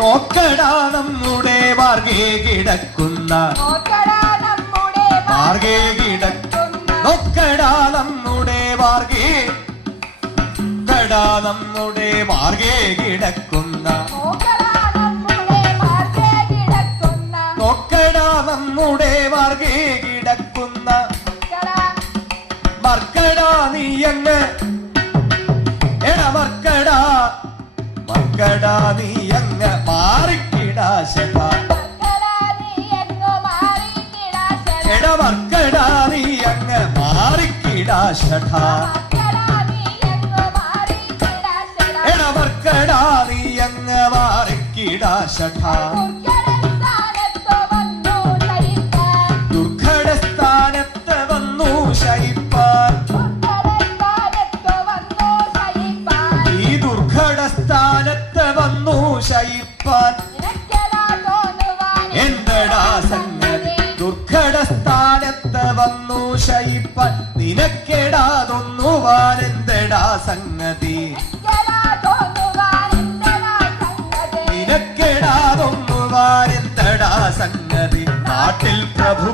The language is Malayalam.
നോക്കടാ നമ്മുടെ മാർഗേ കിടക്കുന്ന മാർഗേ നോക്കടാ നമ്മുടെ മാർഗേ നമ്മുടെ മാർഗേ കിടക്കുന്ന നോക്കടാ നമ്മുടെ മാർഗേ കിടക്കുന്ന മർക്കടാ നീയങ്ങ് മർക്കടാ നീയങ്ങ് മാറിക്കിടാശടാ മർക്കടാ നീയങ്ങ് മാറിക്കിടാശടാ മർക്കടാ നീയങ്ങ് മാറിക്കിടാശടാ ദുർഘടസ്ഥാനത്ത് വന്നു ശയിപ്പാൻ ഈ ദുർഘടസ്ഥാനത്ത് വന്നു ശയിപ്പാൻ എന്തടാ സംഗതി ദുർഘടസ്ഥാനത്ത് വന്നു ശയിപ്പാൻ നിനക്കെടാ തൊന്നുവാൻ എന്തടാ സംഗതി നിനക്കെടാ തൊന്നുവാൻ എന്തടാ സംഗതി നാട്ടിൽ പ്രഭു